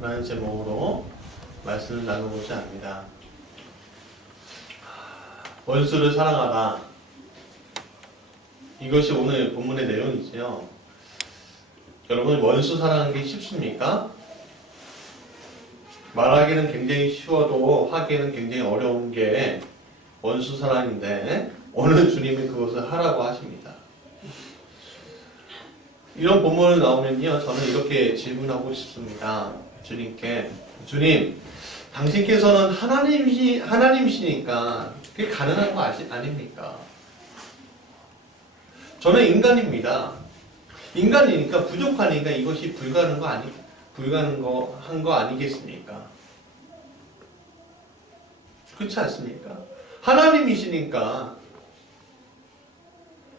라는 제목으로 말씀을 나누고자 합니다. 원수를 사랑하라. 이것이 오늘 본문의 내용이지요. 여러분, 원수 사랑하는 게 쉽습니까? 말하기는 굉장히 쉬워도 하기에는 굉장히 어려운 게 원수 사랑인데 오늘 주님이 그것을 하라고 하십니다. 이런 본문을 나오면요, 저는 이렇게 질문하고 싶습니다. 주님께, 주님, 당신께서는 하나님이시니까 그게 가능한 거 아닙니까? 저는 인간입니다. 인간이니까 부족하니까 이것이 불가능한 거 아니겠습니까? 그렇지 않습니까? 하나님이시니까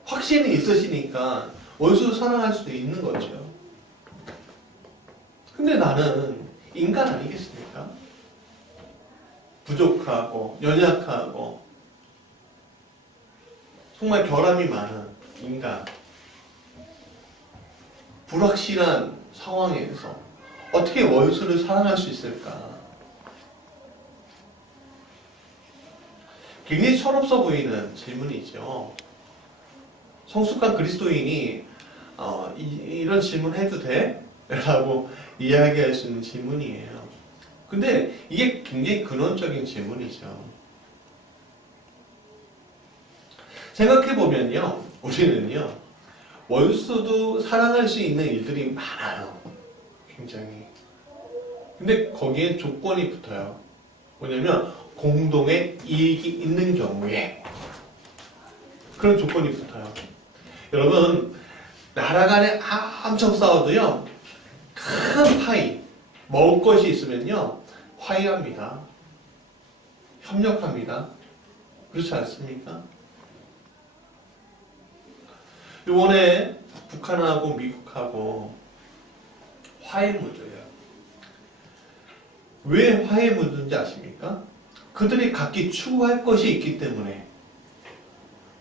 확신이 있으시니까 원수를 사랑할 수도 있는 거죠. 근데 나는 인간 아니겠습니까? 부족하고 연약하고 정말 결함이 많은 인간. 불확실한 상황에서 어떻게 원수를 사랑할 수 있을까? 굉장히 철없어 보이는 질문이죠. 성숙한 그리스도인이 이런 질문 해도 돼? 라고 이야기할 수 있는 질문이에요. 근데 이게 굉장히 근원적인 질문이죠. 생각해보면요, 우리는요, 원수도 사랑할 수 있는 일들이 많아요. 굉장히. 근데 거기에 조건이 붙어요. 뭐냐면 공동의 이익이 있는 경우에 그런 조건이 붙어요. 여러분, 나라 간에 엄청 싸워도요, 큰 파이, 먹을 것이 있으면요, 화해합니다. 협력합니다. 그렇지 않습니까? 이번에 북한하고 미국하고 화해 무드예요. 왜 화해 무드인지 아십니까? 그들이 각기 추구할 것이 있기 때문에,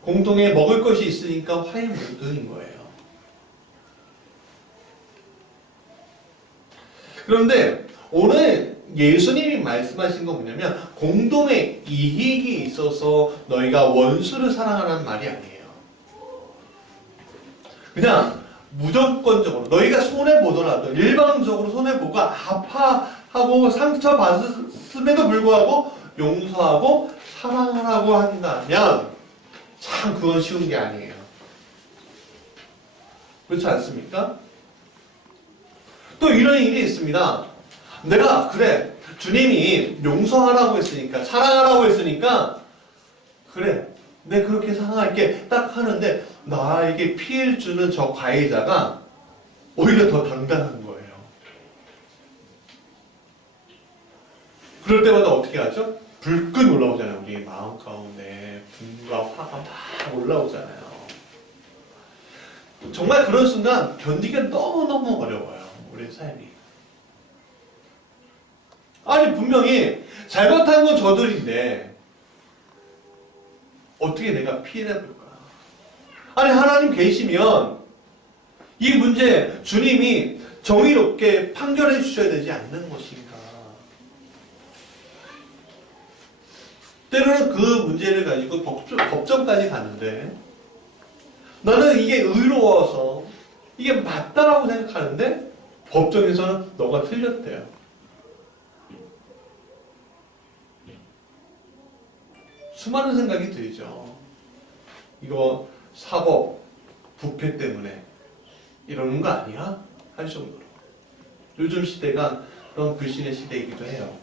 공동에 먹을 것이 있으니까 화해 무드인 거예요. 그런데 오늘 예수님이 말씀하신 건 뭐냐면 공동의 이익이 있어서 너희가 원수를 사랑하라는 말이 아니에요. 그냥 무조건적으로 너희가 손해보더라도, 일방적으로 손해보고 아파하고 상처받음에도 불구하고 용서하고 사랑하라고 한다면 참 그건 쉬운 게 아니에요. 그렇지 않습니까? 또 이런 일이 있습니다. 내가 그래, 주님이 용서하라고 했으니까, 사랑하라고 했으니까 그래, 내가 그렇게 사랑할게 딱 하는데 나에게 피해를 주는 저 가해자가 오히려 더 당당한 거예요. 그럴 때마다 어떻게 하죠? 불끈 올라오잖아요. 우리 마음 가운데 분과 화가 막 올라오잖아요. 정말 그런 순간 견디기가 너무너무 어려워요. 우리 삶이. 아니, 분명히 잘못한 건 저들인데 어떻게 내가 피해를 볼까? 아니, 하나님 계시면 이 문제 주님이 정의롭게 판결해 주셔야 되지 않는 것인가? 때로는 그 문제를 가지고 법정까지 가는데 나는 이게 의로워서 이게 맞다라고 생각하는데 법정에서는 너가 틀렸대요. 수많은 생각이 들죠. 이거 사법, 부패 때문에 이러는 거 아니야? 할 정도로. 요즘 시대가 그런 불신의 시대이기도 해요.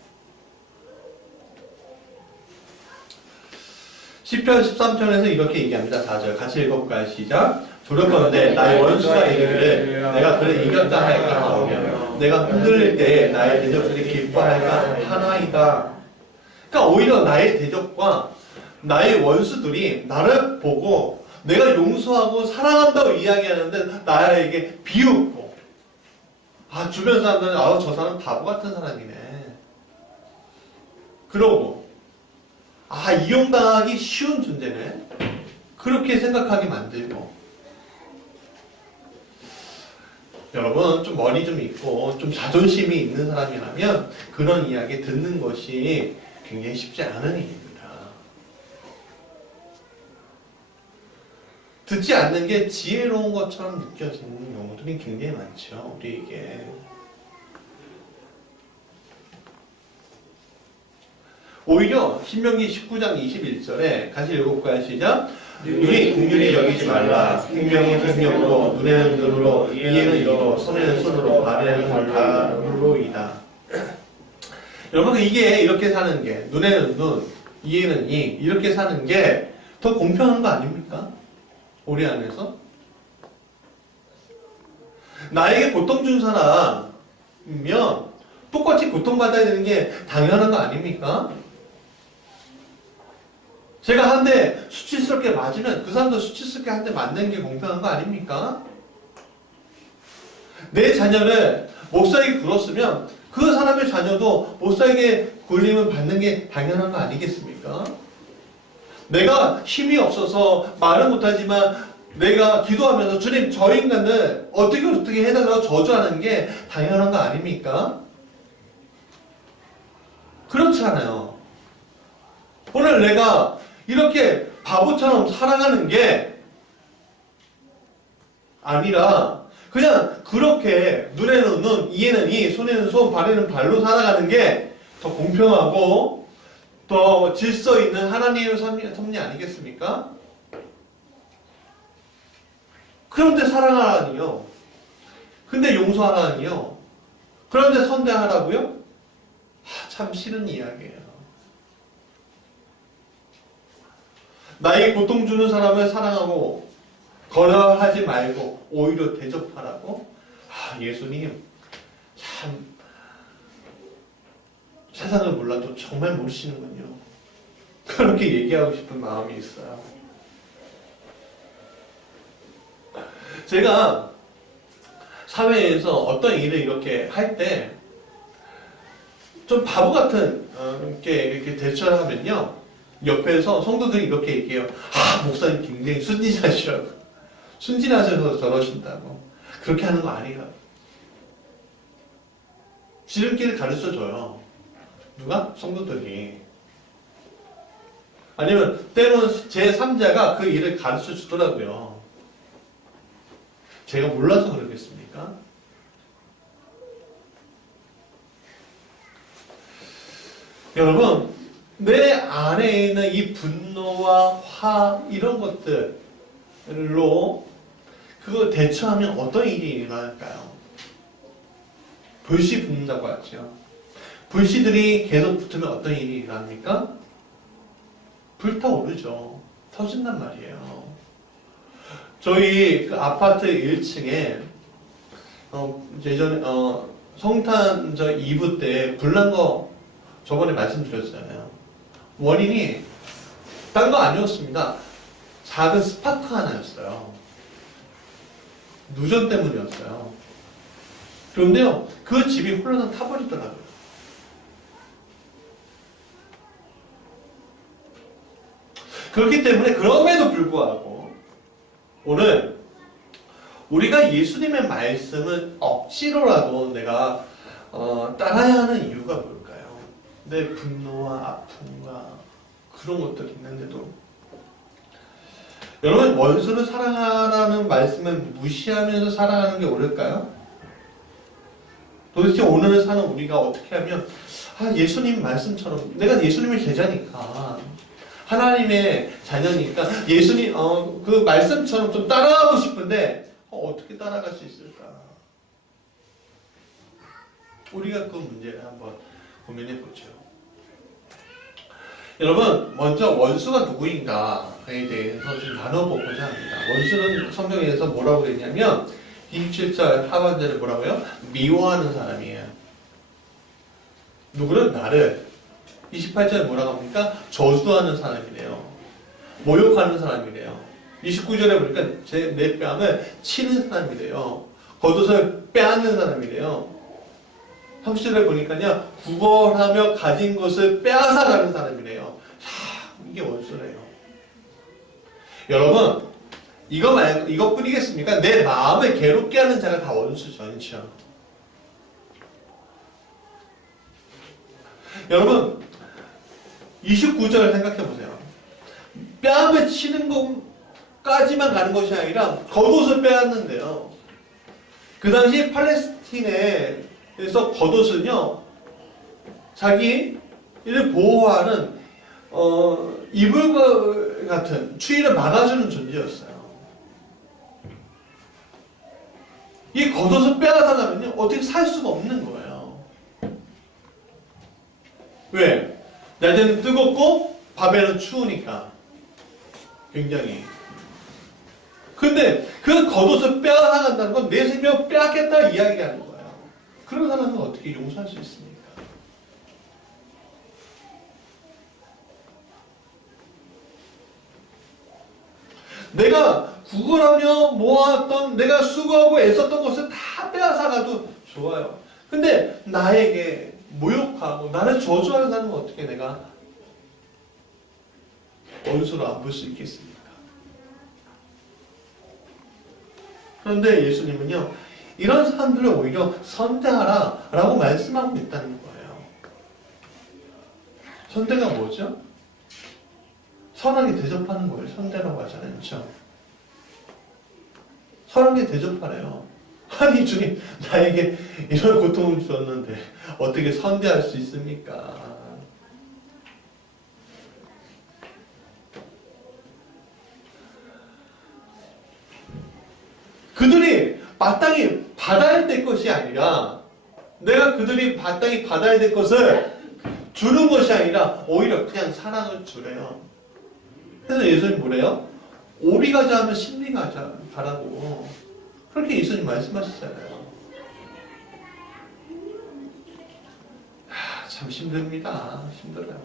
시편 13편에서 이렇게 얘기합니다. 4절 같이 읽어볼까요? 시작. 조력하는데 나의 원수가 이르기를 내가 그를 이겼다 할까 하오며 내가 흔들릴 때에 나의 대적들이 기뻐할까 하나이다. 그러니까 오히려 나의 대적과 나의 원수들이 나를 보고 내가 용서하고 사랑한다고 이야기하는데 나에게 비웃고, 주변 사람들은 저 사람 바보 같은 사람이네. 그러고 이용당하기 쉬운 존재네. 그렇게 생각하게 만들고, 여러분 좀 머리 좀 있고 좀 자존심이 있는 사람이라면 그런 이야기 듣는 것이 굉장히 쉽지 않은 일입니다. 듣지 않는 게 지혜로운 것처럼 느껴지는 경우들이 굉장히 많죠. 우리에게. 오히려 신명기 19장 21절에 같이 읽어볼까요? 시작. 눈이 긍휼히 여기지 말라. 생명이 생명으로, 눈에는 눈으로, 이에는 이로, 손에는 손으로, 발에는 발로이다. 여러분 이게 이렇게 사는 게 눈에는 눈, 이에는 이 이렇게 사는 게 더 공평한 거 아닙니까? 우리 안에서 나에게 고통 준 사람이면 똑같이 고통받아야 되는 게 당연한 거 아닙니까? 제가 한 대 수치스럽게 맞으면 그 사람도 수치스럽게 한 대 맞는 게 공평한 거 아닙니까? 내 자녀를 목사에게 굴었으면 그 사람의 자녀도 목사에게 굴림을 받는 게 당연한 거 아니겠습니까? 내가 힘이 없어서 말은 못하지만 내가 기도하면서 주님 저 인간을 어떻게 해달라고 저주하는 게 당연한 거 아닙니까? 그렇지 않아요. 오늘 내가 이렇게 바보처럼 살아가는 게 아니라 그냥 그렇게 눈에는 눈, 이에는 이, 손에는 손, 발에는 발로 살아가는 게 더 공평하고 더 질서 있는 하나님의 섭리 아니겠습니까? 그런데 사랑하라니요. 근데 용서하라니요. 그런데 선대하라고요? 참 싫은 이야기예요. 나에게 고통 주는 사람을 사랑하고 거절하지 말고 오히려 대접하라고? 예수님 참 세상을 몰라도 정말 모르시는군요. 그렇게 얘기하고 싶은 마음이 있어요. 제가 사회에서 어떤 일을 이렇게 할 때 좀 바보 같은 이렇게 대처를 하면요, 옆에서 성도들이 이렇게 얘기해요. 목사님 굉장히 순진하셔서 저러신다고. 그렇게 하는 거 아니에요. 지름길을 가르쳐줘요. 누가? 성도들이. 아니면 때로는 제3자가 그 일을 가르쳐 주더라고요. 제가 몰라서 그러겠습니까? 여러분, 내 안에 있는 이 분노와 화 이런 것들로 그거 대처하면 어떤 일이 일어날까요? 불씨 붙는다고 하죠. 불씨들이 계속 붙으면 어떤 일이 일어납니까? 불타오르죠. 터진단 말이에요. 저희 그 아파트 1층에 예전에 성탄 2부 때 불난 거 저번에 말씀드렸잖아요. 원인이 딴 거 아니었습니다. 작은 스파크 하나였어요. 누전 때문이었어요. 그런데요, 그 집이 홀라당 타버리더라고요. 그렇기 때문에 그럼에도 불구하고 오늘 우리가 예수님의 말씀을 억지로라도 내가 따라야 하는 이유가 뭘까요? 내 분노와 아픔과 그런 것들이 있는데도 여러분, 원수를 사랑하라는 말씀을 무시하면서 살아가는 게 옳을까요? 도대체 오늘을 사는 우리가 어떻게 하면 예수님 말씀처럼 내가 예수님의 제자니까 하나님의 자녀니까 예수님 그 말씀처럼 좀 따라가고 싶은데 어떻게 따라갈 수 있을까? 우리가 그 문제를 한번 고민해 보죠. 여러분, 먼저 원수가 누구인가에 대해서 좀 나눠보고자 합니다. 원수는 성경에서 뭐라고 그랬냐면 27절 하반절에 뭐라고요? 미워하는 사람이에요. 누구를? 나를. 28절에 뭐라고 합니까? 저주하는 사람이래요. 모욕하는 사람이래요. 29절에 보니까 내 뺨을 치는 사람이래요. 겉옷을 빼앗는 사람이래요. 30절에 보니까요, 구걸하며 가진 것을 빼앗아가는 사람이래요. 이게 원수래요. 여러분, 이것뿐이겠습니까? 내 마음을 괴롭게 하는 자가 다 원수죠. 그렇죠? 여러분 29절을 생각해 보세요. 뺨을 치는 것까지만 가는 것이 아니라 겉옷을 빼앗는데요. 그 당시 팔레스틴에서 겉옷은요, 자기를 보호하는 이불 같은 추위를 막아주는 존재였어요. 이 겉옷을 빼앗아가면요, 어떻게 살 수가 없는 거예요. 왜? 낮에는 뜨겁고 밤에는 추우니까. 굉장히. 근데 그 겉옷을 빼앗아간다는 건 내 생명을 빼앗겠다 이야기하는 거예요. 그런 사람은 어떻게 용서할 수 있습니까? 내가 구걸하며 모았던, 내가 수고하고 애썼던 것을 다 빼앗아가도 좋아요. 근데 나에게 모욕하고 나를 저주하는 사람은 어떻게 내가 원수로 안 볼 수 있겠습니까? 그런데 예수님은요, 이런 사람들을 오히려 선대하라 라고 말씀하고 있다는 거예요. 선대가 뭐죠? 선하게 대접하는 거예요. 선대라고 하잖아요. 그렇죠? 선하게 대접하래요. 아니 주님, 나에게 이런 고통을 주었는데 어떻게 선대할 수 있습니까? 그들이 마땅히 받아야 될 것이 아니라, 내가 그들이 마땅히 받아야 될 것을 주는 것이 아니라 오히려 그냥 사랑을 주래요. 그래서 예수님 뭐래요? 오리 가자 하면 심리 가라고. 그렇게 예수님 말씀하셨잖아요. 참 힘듭니다. 힘들어요.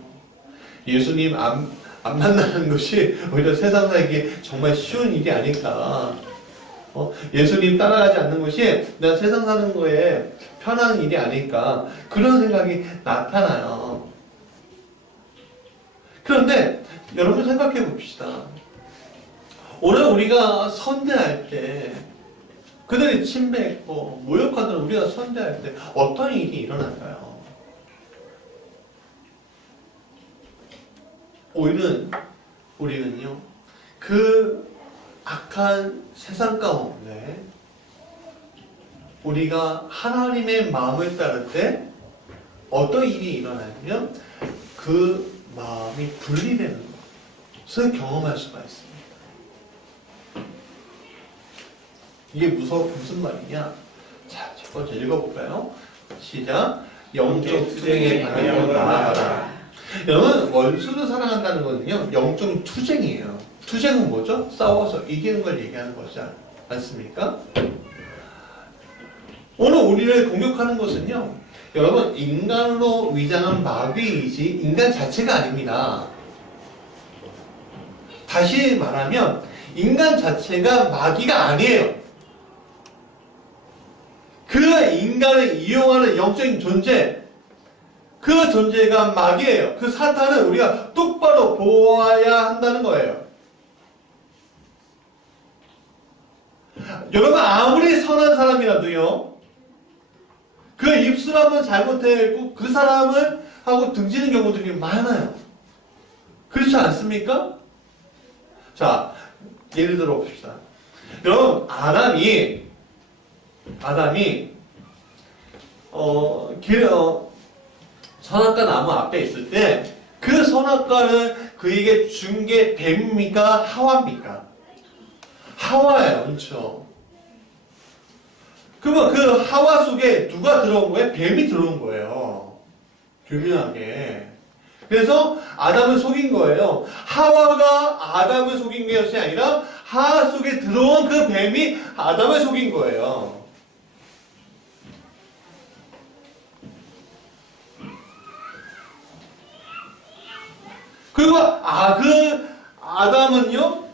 예수님 안 만나는 것이 오히려 세상 살기 정말 쉬운 일이 아닐까. 예수님 따라가지 않는 것이 내가 세상 사는 거에 편한 일이 아닐까. 그런 생각이 나타나요. 그런데 여러분 생각해 봅시다. 오늘 우리가 선대할 때, 그들이 침뱉고 모욕하던 우리가 선대할 때 어떤 일이 일어날까요? 우리는요, 그 악한 세상 가운데 우리가 하나님의 마음을 따를 때 어떤 일이 일어나냐면 그 마음이 분리되는 것을 경험할 수가 있습니다. 이게 무슨 말이냐? 자, 첫 번째 읽어볼까요? 시작. 영적 투쟁의 방향으로 나아가라. 여러분, 원수를 사랑한다는 거는요, 영적 투쟁이에요. 투쟁은 뭐죠? 싸워서 이기는 걸 얘기하는 것이지 않습니까? 오늘 우리를 공격하는 것은요, 여러분, 인간으로 위장한 마귀이지 인간 자체가 아닙니다. 다시 말하면 인간 자체가 마귀가 아니에요. 그 인간을 이용하는 영적인 존재, 그 존재가 마귀예요. 그 사탄을 우리가 똑바로 보아야 한다는 거예요. 여러분, 아무리 선한 사람이라도요, 그 입술 한번 잘못했고 그 사람을 하고 등지는 경우들이 많아요. 그렇지 않습니까? 자, 예를 들어 봅시다. 여러분, 아담이 선악과 나무 앞에 있을 때 그 선악과를 그에게 준 게 뱀입니까? 하와입니까? 하와예요. 그렇죠? 그러면 그 하와 속에 누가 들어온 거예요? 뱀이 들어온 거예요. 교묘하게. 그래서 아담을 속인 거예요. 하와가 아담을 속인 것이 아니라 하와 속에 들어온 그 뱀이 아담을 속인 거예요. 그리고 그 아담은요,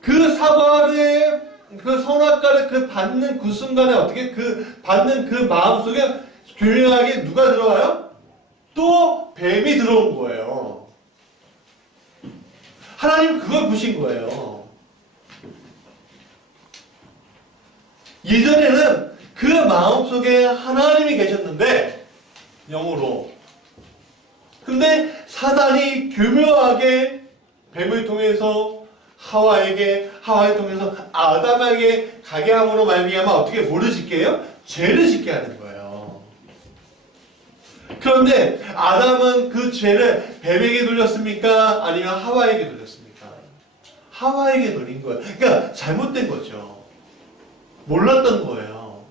그 사과를, 그 선악과를 받는 그 순간에 어떻게 받는 그 마음속에 교묘하게 누가 들어가요? 또 뱀이 들어온 거예요. 하나님 그걸 보신 거예요. 예전에는 그 마음속에 하나님이 계셨는데 영으로. 근데 사단이 교묘하게 뱀을 통해서 하와를 통해서 아담에게 가게 함으로 말미암아 어떻게 뭐를 짓게 해요? 죄를 짓게 하는 거예요. 그런데 아담은 그 죄를 뱀에게 돌렸습니까? 아니면 하와에게 돌렸습니까? 하와에게 돌린 거예요. 그러니까 잘못된 거죠. 몰랐던 거예요.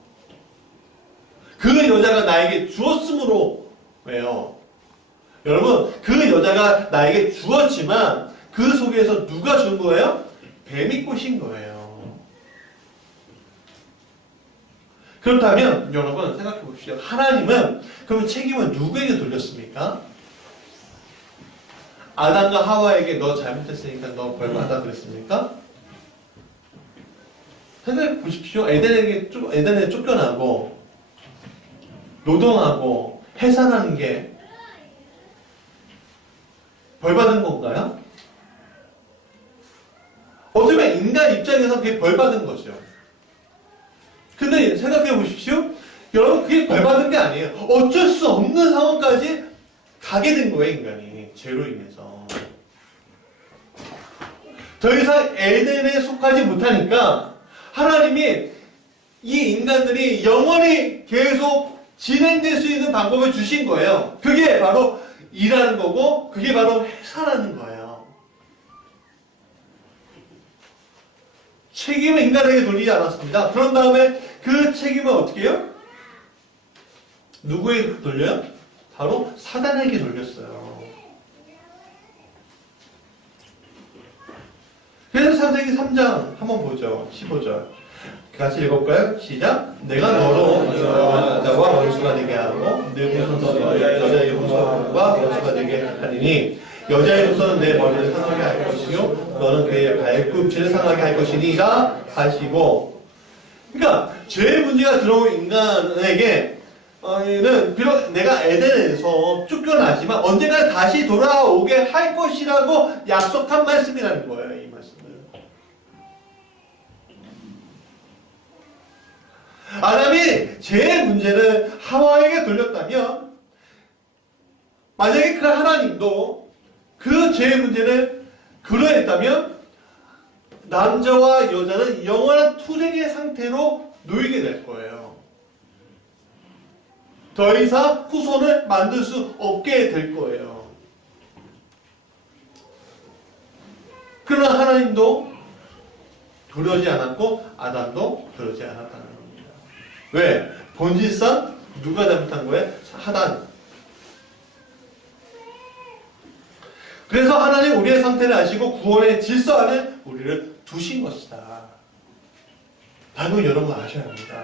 그 여자가 나에게 주었으므로. 왜요? 여러분, 그 여자가 나에게 주었지만 그 속에서 누가 준 거예요? 뱀이 꼬신 거예요. 그렇다면 여러분 생각해 봅시다. 하나님은 그럼 책임을 누구에게 돌렸습니까? 아담과 하와에게 너 잘못했으니까 너 벌 받아 그랬습니까? 생각해 보십시오. 에덴에 쫓겨나고 노동하고 해산하는 게 벌 받은 건가요? 어떻게 보면 인간 입장에서 그게 벌 받은 거죠. 근데 생각해 보십시오. 여러분 그게 벌 받은 게 아니에요. 어쩔 수 없는 상황까지 가게 된 거예요, 인간이. 죄로 인해서. 더 이상 에덴에 속하지 못하니까 하나님이 이 인간들이 영원히 계속 진행될 수 있는 방법을 주신 거예요. 그게 바로 일하는 거고 그게 바로 회사라는 거예요. 책임을 인간에게 돌리지 않았습니다. 그런 다음에 그 책임을 어떻게 해요? 누구에게 돌려요? 바로 사단에게 돌렸어요. 그래서 창세기 3장 한번 보죠. 15절. 같이 읽어볼까요? 시작. 내가 너로 여자와 원수가 되게 하고 내 후손도 여자의 후손과 원수가 되게 하리니 여자의 후손은 내 머리를 상하게 할 것이요 너는 그의 발꿈치를 상하게 할 것이니라 하시고. 그러니까 죄의 문제가 들어온 인간에게 는 비록 내가 에덴에서 쫓겨나지만 언젠가 다시 돌아오게 할 것이라고 약속한 말씀이라는 거예요. 이 말씀은. 아담이 죄의 문제를 하와에게 돌렸다면 만약에 그 하나님도 그 죄의 문제를 그러했다면 남자와 여자는 영원한 투쟁의 상태로 놓이게 될 거예요. 더 이상 후손을 만들 수 없게 될 거예요. 그러나 하나님도 그러지 않았고 아담도 그러지 않았다는 겁니다. 왜? 본질상 누가 잘못한 거예요? 하나님. 그래서 하나님 우리의 상태를 아시고 구원의 질서 안에 우리를 두신 것이다. 바로 여러분 아셔야 합니다.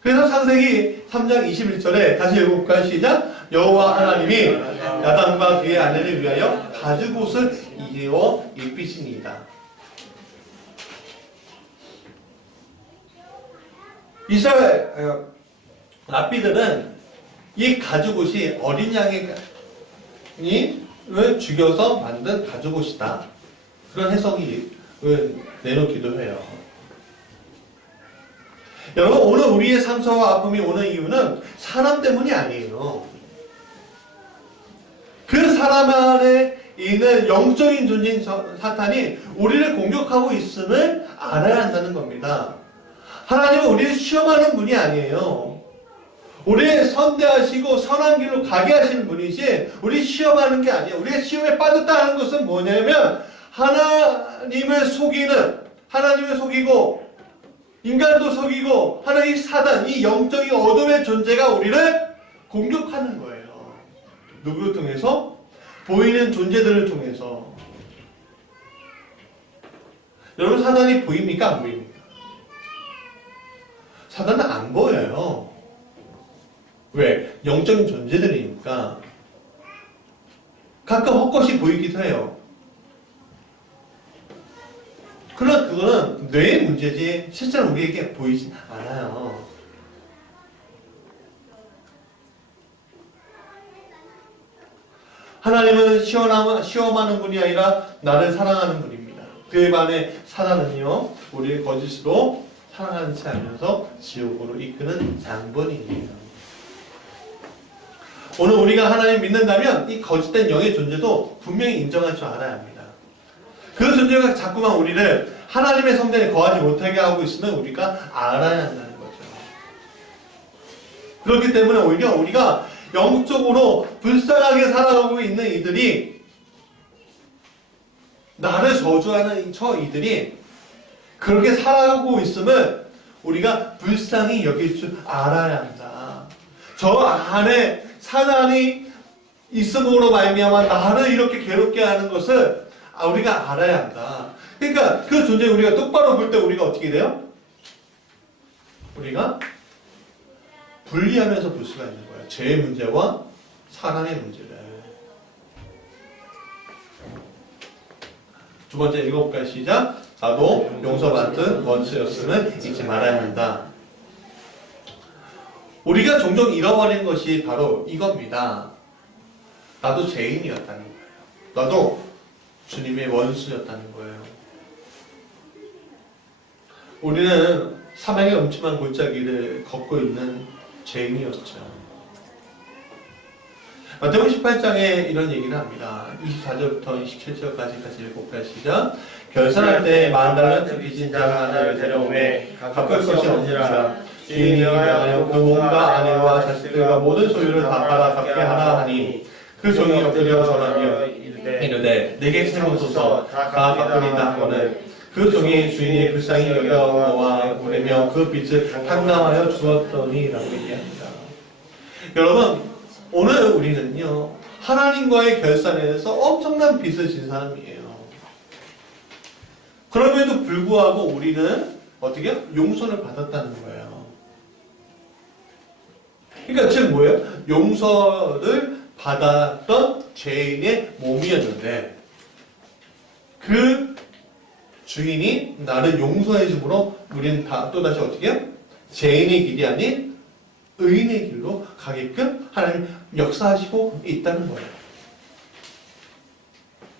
그래서 창세기 3장 21절에 다시 읽어볼까요? 시작. 여호와 하나님이 야단과 그의 아내를 위하여 가죽옷을 이어 입히시니이다. 이스라엘 랍비들은 이 가죽옷이 어린 양을 죽여서 만든 가죽옷이다. 그런 해석을 내놓기도 해요. 여러분 오늘 우리의 상처와 아픔이 오는 이유는 사람 때문이 아니에요. 그 사람 안에 있는 영적인 존재인 사탄이 우리를 공격하고 있음을 알아야 한다는 겁니다. 하나님은 우리를 시험하는 분이 아니에요. 우리를 선대하시고 선한 길로 가게 하시는 분이지 우리 시험하는 게 아니에요. 우리가 시험에 빠졌다는 것은 뭐냐면 하나님을 속이고 인간도 속이고 하나님 사단, 이 영적인 어둠의 존재가 우리를 공격하는 거예요. 누구를 통해서? 보이는 존재들을 통해서. 여러분 사단이 보입니까? 안 보입니까? 사단은 안 보여요. 왜? 영적인 존재들이니까. 가끔 헛것이 보이기도 해요. 그러나 그거는 뇌의 문제지 실제로 우리에게 보이진 않아요. 하나님은 시험하는 분이 아니라 나를 사랑하는 분입니다. 그에 반해 사단은요 우리를 거짓으로 사랑하지 않으면서 지옥으로 이끄는 장본인이에요. 오늘 우리가 하나님 믿는다면 이 거짓된 영의 존재도 분명히 인정할 줄 알아야 합니다. 그 존재가 자꾸만 우리를 하나님의 성전에 거하지 못하게 하고 있으면 우리가 알아야 한다는 거죠. 그렇기 때문에 오히려 우리가 영적으로 불쌍하게 살아가고 있는 이들이, 나를 저주하는 이들이 그렇게 살아가고 있음을 우리가 불쌍히 여길 줄 알아야 한다. 저 안에 사단이 있음으로 말미암아 나를 이렇게 괴롭게 하는 것을 우리가 알아야 한다. 그러니까 그 존재 우리가 똑바로 볼 때 우리가 어떻게 돼요? 우리가 분리하면서 볼 수가 있는 거예요. 죄의 문제와 사람의 문제를. 두 번째 읽어볼까요? 시작. 나도 용서받은 원수였음을 잊지 말아야 한다. 우리가 종종 잃어버리는 것이 바로 이겁니다. 나도 죄인이었다는 거예요. 나도 주님의 원수였다는 거예요. 우리는 사망의 음침한 골짜기를 걷고 있는 죄인이었죠. 마태복음 18장에 이런 얘기를 합니다. 24절부터 27절까지 같이 읽어볼까요? 시작. 결산할 때 10,000달란트 빚진 자가 하나를 데려오매 갚을 것이 없니라. 주인이 명하여 그 몸과 아내와 자식들과 모든 소유를 다 팔아 갚게 하라 하니 그 종이 엎드려 절하며 이르되 내게 채워소서 다 갚으리다 하거늘 그 종이 주인이 불쌍히 여겨보아 보내며 그 빚을 탕감하여 주었더니라고 얘기합니다. 여러분, 오늘 우리는요 하나님과의 결산에서 엄청난 빚을 진 사람이에요. 그럼에도 불구하고 우리는 어떻게 용서를 받았다는 거예요. 그러니까 즉 뭐예요? 용서를 받았던 죄인의 몸이었는데 그 주인이 나를 용서해 주므로 우리는 또다시 어떻게 해요? 죄인의 길이 아닌 의인의 길로 가게끔 하나님 역사하시고 있다는 거예요.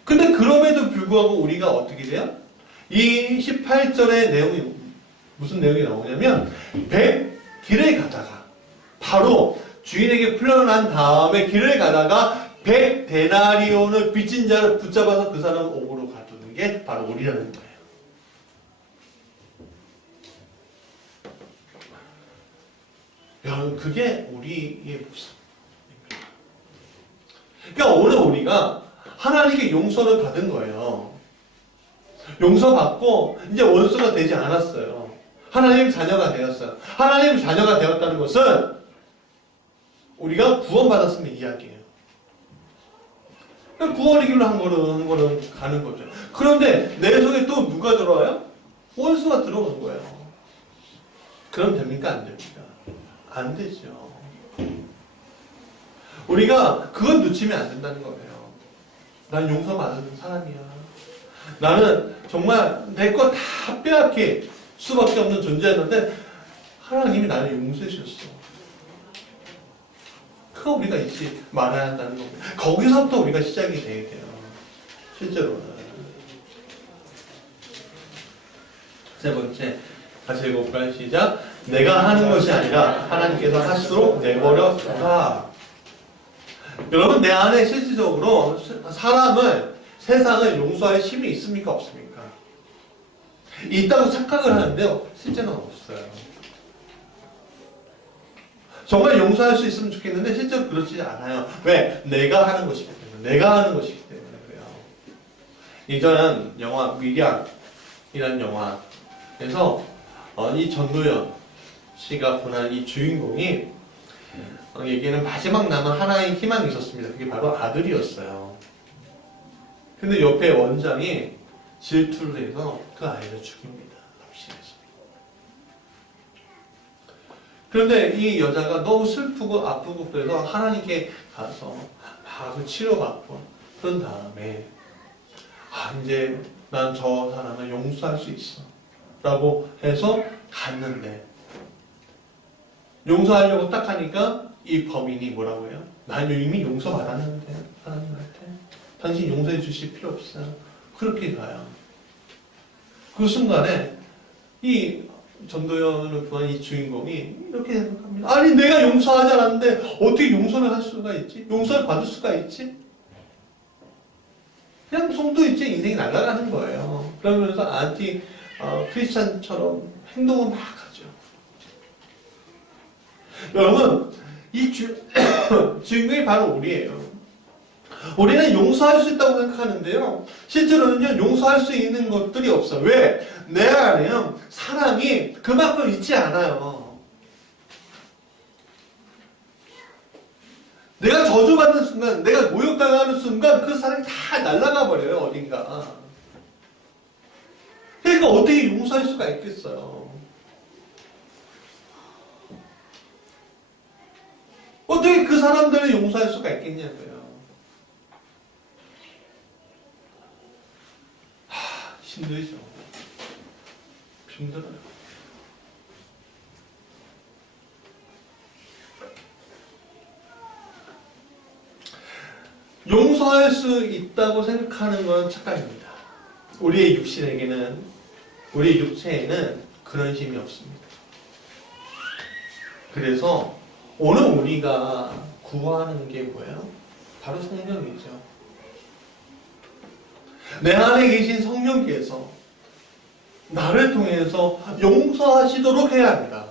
근데 그럼에도 불구하고 우리가 어떻게 돼요? 이 18절의 내용이 무슨 내용이 나오냐면 길을 가다가 바로 주인에게 풀려난 다음에 길을 가다가 100데나리온을 빚진 자를 붙잡아서 그 사람을 옥으로 가두는 게 바로 우리라는 거예요. 여러분, 그게 우리의 모습입니다. 그러니까 오늘 우리가 하나님께 용서를 받은 거예요. 용서받고 이제 원수가 되지 않았어요. 하나님 자녀가 되었어요. 하나님 자녀가 되었다는 것은 우리가 구원받았음의 이야기예요. 구원의 길로 한 걸음 가는 거죠. 그런데 내 속에 또 누가 들어와요? 원수가 들어오는 거예요. 그럼 됩니까? 안 됩니까? 안 되죠. 우리가 그건 놓치면 안 된다는 거예요. 난 용서받은 사람이야. 나는 정말 내 거 다 빼앗길 수밖에 없는 존재였는데 하나님이 나를 용서해 주셨어. 그거 우리가 잊지 말아야 한다는 겁니다. 거기서부터 우리가 시작이 돼야 돼요. 실제로는. 세 번째, 같이 읽어볼까요? 시작. 내가 하는 것이 아니라 하나님께서 하시도록 내버려 두라. 여러분, 내 안에 실질적으로 세상을 용서할 힘이 있습니까? 없습니까? 있다고 착각을 하는데요, 실제는 없어요. 정말 용서할 수 있으면 좋겠는데 실제로 그렇지 않아요. 왜? 내가 하는 것이기 때문에. 내가 하는 것이기 때문에 그래요. 이전엔 영화 미량이라는 영화에서 이 전도연 씨가 보는 이 주인공이 얘기는 마지막 남은 하나의 희망이 있었습니다. 그게 바로 아들이었어요. 근데 옆에 원장이 질투를 해서 그 아이를 죽입니다. 납치해서. 그런데 이 여자가 너무 슬프고 아프고 그래서 하나님께 가서 막 치료받고 그런 다음에 이제 난 저 사람을 용서할 수 있어 라고 해서 갔는데 용서하려고 딱 하니까 이 범인이 뭐라고 해요? 난 이미 용서받았는데 하나님한테 당신 용서해 주실 필요 없어요. 그렇게 가요. 그 순간에 이 전도연을 구한 이 주인공이 이렇게 생각합니다. 아니 내가 용서하지 않았는데 어떻게 용서를 할 수가 있지? 용서를 받을 수가 있지? 그냥 송도 있지 인생이 날아가는 거예요. 그러면서 안티 크리스찬처럼 행동을 막 하죠. 여러분 이 주인공이 바로 우리예요. 우리는 용서할 수 있다고 생각하는데요. 실제로는요, 용서할 수 있는 것들이 없어. 왜? 내 안에요, 사랑이 그만큼 있지 않아요. 내가 저주받는 순간, 내가 모욕당하는 순간 그 사랑이 다 날아가 버려요, 어딘가. 그러니까 어떻게 용서할 수가 있겠어요? 어떻게 그 사람들을 용서할 수가 있겠냐고요. 힘들죠. 힘들어요. 용서할 수 있다고 생각하는 건 착각입니다. 우리의 육신에게는, 우리의 육체에는 그런 힘이 없습니다. 그래서 오늘 우리가 구하는 게 뭐예요? 바로 성령이죠. 내 안에 계신 성령께서 나를 통해서 용서하시도록 해야 합니다.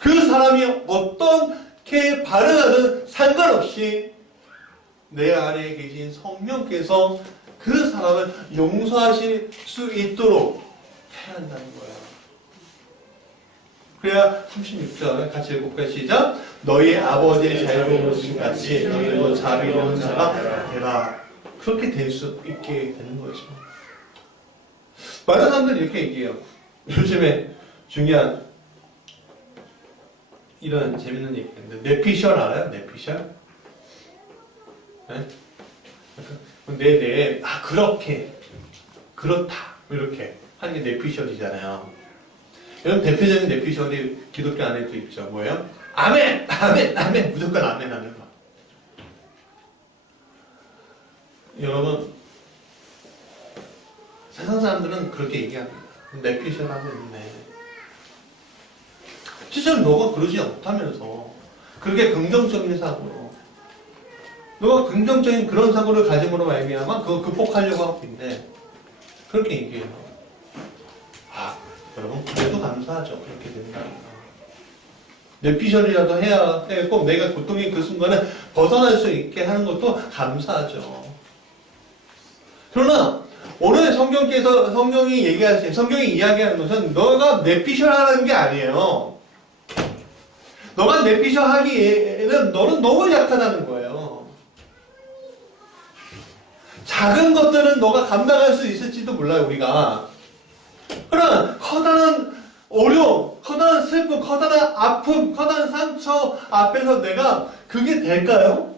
그 사람이 어떻게 반응하든 상관없이 내 안에 계신 성령께서 그 사람을 용서하실 수 있도록 해야 한다는 거예요. 그래야 36절 같이 읽어볼까요? 시작. 너희 아버지의 자유로우신 같이 너희도 자비로운 자가 되라. 그렇게 될 수 있게 되는 거죠. 많은 사람들이 이렇게 얘기해요. 요즘에 중요한 이런 재밌는 얘기인데 뇌피셜 알아요? 뇌피셜? 네? 네네. 아 그렇게 그렇다 이렇게 하는 게 뇌피셜이잖아요. 여러분 대표적인 뇌피셜이 기독교 안에도 있죠. 뭐예요? 아멘! 아멘! 아멘! 무조건 아멘 하는 거. 여러분 세상 사람들은 그렇게 얘기합니다. 뇌피셜 하고 있네. 실제로 너가 그러지 못하면서 그렇게 긍정적인 사고로 너가 긍정적인 그런 사고를 가짐으로 말미암아 그거 극복하려고 하고 있는데 그렇게 얘기해요. 아 여러분 그래도 감사하죠. 그렇게 된다는 거. 뇌피셜이라도 해야 꼭 내가 고통의 그 순간에 벗어날 수 있게 하는 것도 감사하죠. 그러나 오늘 성경이 얘기하신 성경이 이야기하는 것은 너가 뇌피셜 하는 게 아니에요. 너가 뇌피셜 하기에는 너는 너무 약하다는 거예요. 작은 것들은 너가 감당할 수 있을지도 몰라요, 우리가. 그러나 커다란 어려움, 커다란 슬픔, 커다란 아픔, 커다란 상처 앞에서 내가 그게 될까요?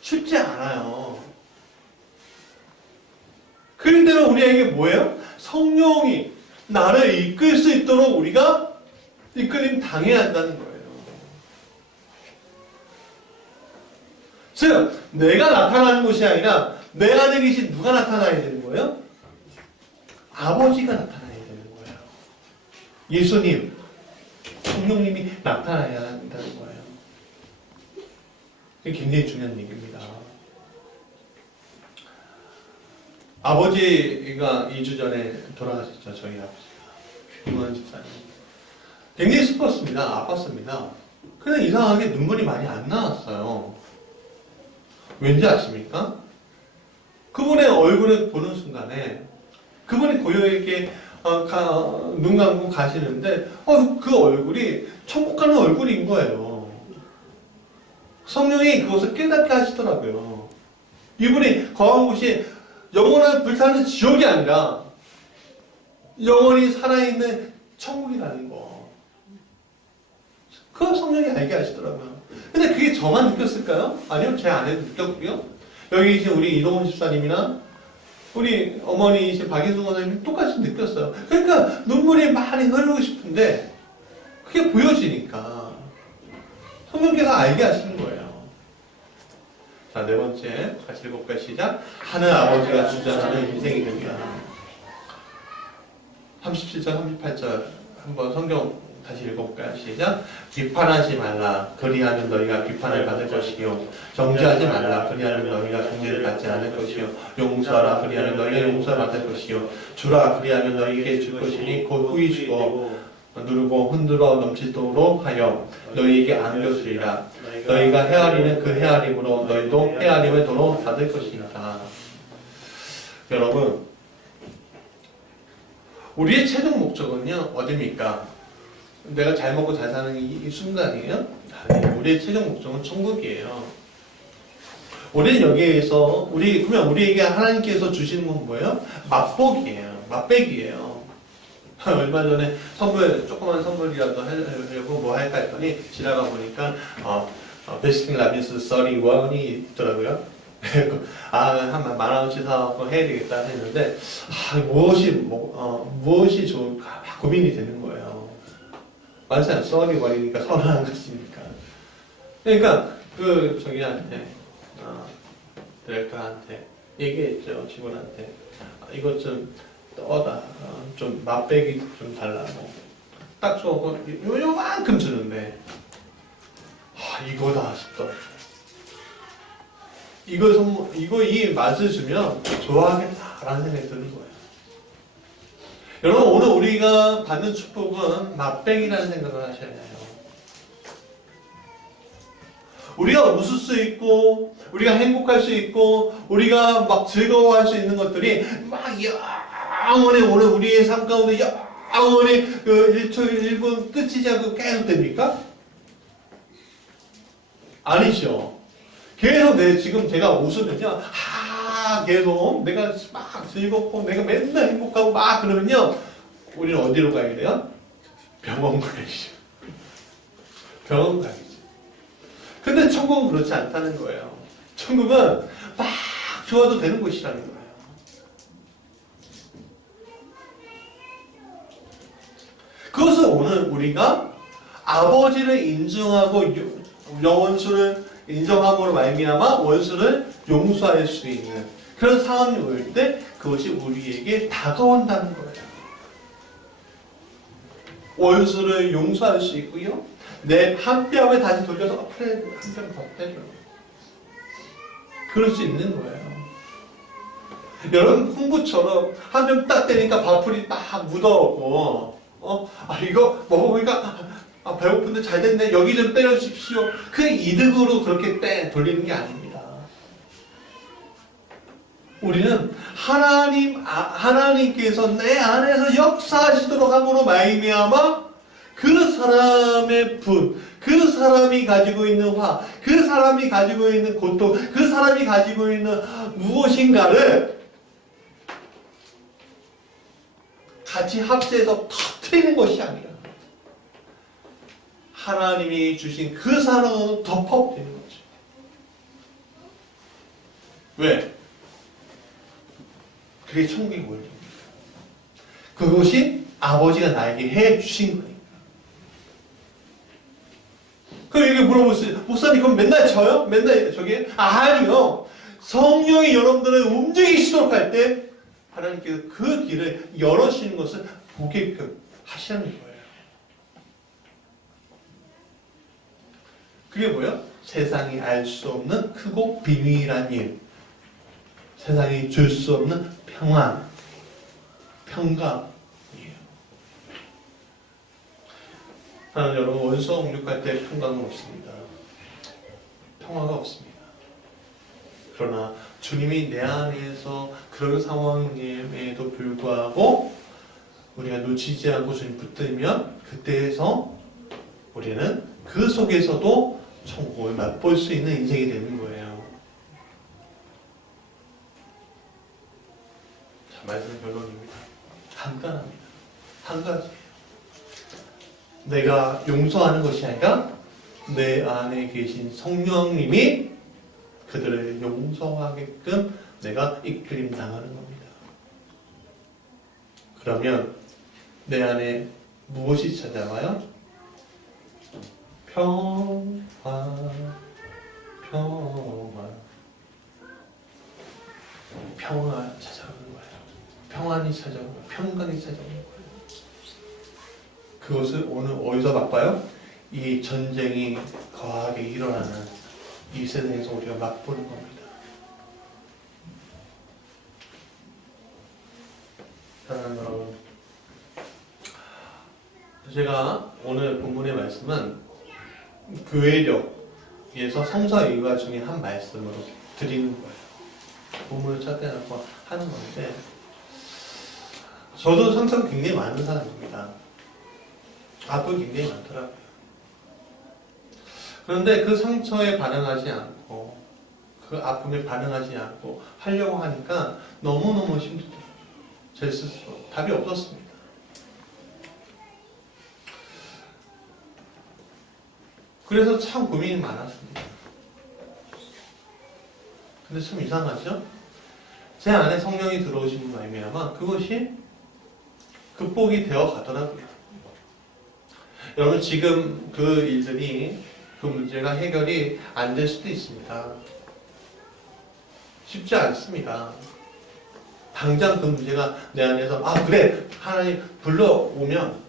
쉽지 않아요. 그런데는 우리에게 뭐예요? 성령이 나를 이끌 수 있도록 우리가 이끌림 당해야 한다는 거예요. 즉, 내가 나타나는 것이 아니라 내 안에 계신 누가 나타나야 되는 거예요? 아버지가 나타나야 되는 거예요. 예수님, 성령님이 나타나야 한다는 거예요. 이게 굉장히 중요한 얘기입니다. 아버지가 2주 전에 돌아가셨죠. 저희 아버지가. 김원 집사님. 굉장히 슬펐습니다. 아팠습니다. 근데 이상하게 눈물이 많이 안 나왔어요. 왠지 아십니까? 그분의 얼굴을 보는 순간에 그분이 고요하게 눈 감고 가시는데 그 얼굴이 천국 가는 얼굴인 거예요. 성령이 그것을 깨닫게 하시더라고요. 이분이 거한 곳이 영원한 불타는 지옥이 아니라 영원히 살아있는 천국이라는 거. 그걸 성령이 알게 하시더라고요. 근데 그게 저만 느꼈을까요? 아니요, 제 아내도 느꼈고요. 여기 계신 우리 이동훈 집사님이나 우리 어머니이신 박인숙 원장님이 똑같이 느꼈어요. 그러니까 눈물이 많이 흐르고 싶은데 그게 보여지니까 성령께서 알게 하시는 거예요. 자, 네 번째 같이 읽어볼까요? 시작. 하늘 아버지가 주장하는 인생이 됩니다. 37절, 38절 한번 성경 다시 읽어볼까요? 시작. 비판하지 말라. 그리하면 너희가 비판을 받을 것이요. 정죄하지 말라. 그리하면 너희가 정죄를 받지 않을 것이요. 용서하라. 그리하면 너희가 용서를 받을 것이요. 주라. 그리하면 너희에게 줄 것이니 곧 후히 주고 누르고 흔들어 넘치도록 하여 너희에게 안겨주리라. 너희가 헤아리는 그 헤아림으로 너희도 헤아림을 도로 받을 것이니라. 여러분, 우리의 최종 목적은요 어디입니까? 내가 잘 먹고 잘 사는 이 순간이에요? 아니, 우리의 최종 목적은 천국이에요. 우리는 여기에서 그러면 우리에게 하나님께서 주시는 건 뭐예요? 맛복이에요. 맛백이에요. 얼마 전에 조그만 선물이라도 하려고 뭐 할까 했더니 지나가 보니까 베스킨 라빈스 31이 있더라고요. 한 10,000원치 사갖고 해야 되겠다 했는데 무엇이 좋을까 고민이 되는 거예요. 맞아요. 31이니까 선한 것이니까. 그러니까 저기한테 디렉터한테 얘기했죠. 직원한테 이것 좀 떠다 좀 맛배기 좀 달라고 딱 주고 요만큼 주는데 이거다 싶더라고요. 이 맛을 주면 좋아하겠다라는 생각이 드는 거예요. 여러분, 오늘 우리가 받는 축복은 맛뱅이라는 생각을 하셔야 해요. 우리가 웃을 수 있고, 우리가 행복할 수 있고, 우리가 막 즐거워할 수 있는 것들이 막 영원히 오늘 우리의 삶 가운데 영원히 1초 1분 끝이지 않고 계속 됩니까? 아니죠. 계속 지금 제가 웃으면요. 계속 내가 막 즐겁고 내가 맨날 행복하고 막 그러면요. 우리는 어디로 가야 돼요? 병원 가야죠. 병원 가야죠. 근데 천국은 그렇지 않다는 거예요. 천국은 막 좋아도 되는 곳이라는 거예요. 그것은 오늘 우리가 아버지를 인정하고 원수를 인정함으로 말미암아 원수를 용서할 수 있는 그런 상황이 올 때 그것이 우리에게 다가온다는 거예요. 원수를 용서할 수 있고요. 내 한 뼘을 다시 돌려서 그래 한 뼘 더 때려. 그럴 수 있는 거예요. 여러분 홍부처럼 한 뼘 딱 때니까 밥풀이 딱 묻어오고 이거 먹어보니까 배고픈데 잘 됐네. 여기 좀 때려주십시오. 그 이득으로 그렇게 돌리는 게 아닙니다. 우리는 하나님께서 내 안에서 역사하시도록 함으로 말미암아 그 사람의 분, 그 사람이 가지고 있는 화, 그 사람이 가지고 있는 고통, 그 사람이 가지고 있는 무엇인가를 같이 합세해서 터뜨리는 것이 아니라 하나님이 주신 그 사랑은 덮어버리는 거죠. 왜? 그게 천국의 원리입니다. 그것이 아버지가 나에게 해주신 거니까. 그럼 이게 물어보세요. 목사님 그럼 맨날 저요? 맨날 저기? 아니요. 성령이 여러분들을 움직이시도록 할 때 하나님께서 그 길을 열어주시는 것을 보게끔 하시는 거예요. 그게 뭐예요? 세상이 알 수 없는 크고 비밀한 일. 세상이 줄 수 없는 평안, 평강이에요. 하나님 여러분 원수와 공격할 때 평강은 없습니다. 평화가 없습니다. 그러나 주님이 내 안에서 그런 상황임에도 불구하고 우리가 놓치지 않고 주님 붙들면 그때에서 우리는 그 속에서도 천국을 맛볼 수 있는 인생이 되는 거예요. 자, 말씀의 결론입니다. 간단합니다. 한 가지예요. 내가 용서하는 것이 아니라 내 안에 계신 성령님이 그들을 용서하게끔 내가 이끌림 당하는 겁니다. 그러면 내 안에 무엇이 찾아와요? 평화 찾아오는 거예요. 평안이 찾아오는 거예요. 평강이 찾아오는 거예요. 그것을 오늘 어디서 맛봐요? 이 전쟁이 거하게 일어나는 이 세상에서 우리가 맛보는 겁니다. 사랑하는 여러분, 제가 오늘 본문의 말씀은 교회력에서 성서일과 중에 한 말씀으로 드리는 거예요. 본문을 찾아내고 하는 건데, 저도 상처가 굉장히 많은 사람입니다. 아픔이 굉장히 많더라고요. 그런데 그 상처에 반응하지 않고, 그 아픔에 반응하지 않고 하려고 하니까 너무너무 힘들어요. 제 스스로 답이 없었습니다. 그래서 참 고민이 많았습니다. 근데 참 이상하죠? 제 안에 성령이 들어오신 말미암아 그것이 극복이 되어 가더라고요. 여러분, 지금 그 일들이, 그 문제가 해결이 안 될 수도 있습니다. 쉽지 않습니다. 당장 그 문제가 내 안에서 그래, 하나님 불러오면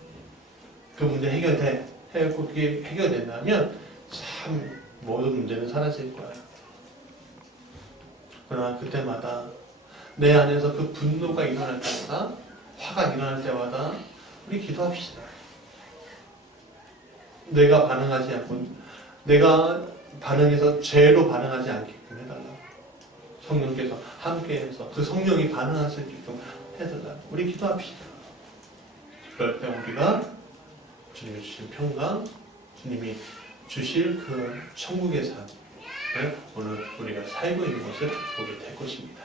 그 문제 해결돼. 그게 해결된다면 참 모든 문제는 사라질 거예요. 그러나 그때마다 내 안에서 그 분노가 일어날 때마다, 화가 일어날 때마다 우리 기도합시다. 내가 반응하지 않고, 내가 반응해서 죄로 반응하지 않게끔 해달라고. 성령께서 함께해서 그 성령이 반응할 수 있게끔 해달라고. 우리 기도합시다. 그럴 때 우리가 주님이 주신 평강, 주님이 주실 그 천국의 삶을 오늘 우리가 살고 있는 것을 보게 될 것입니다.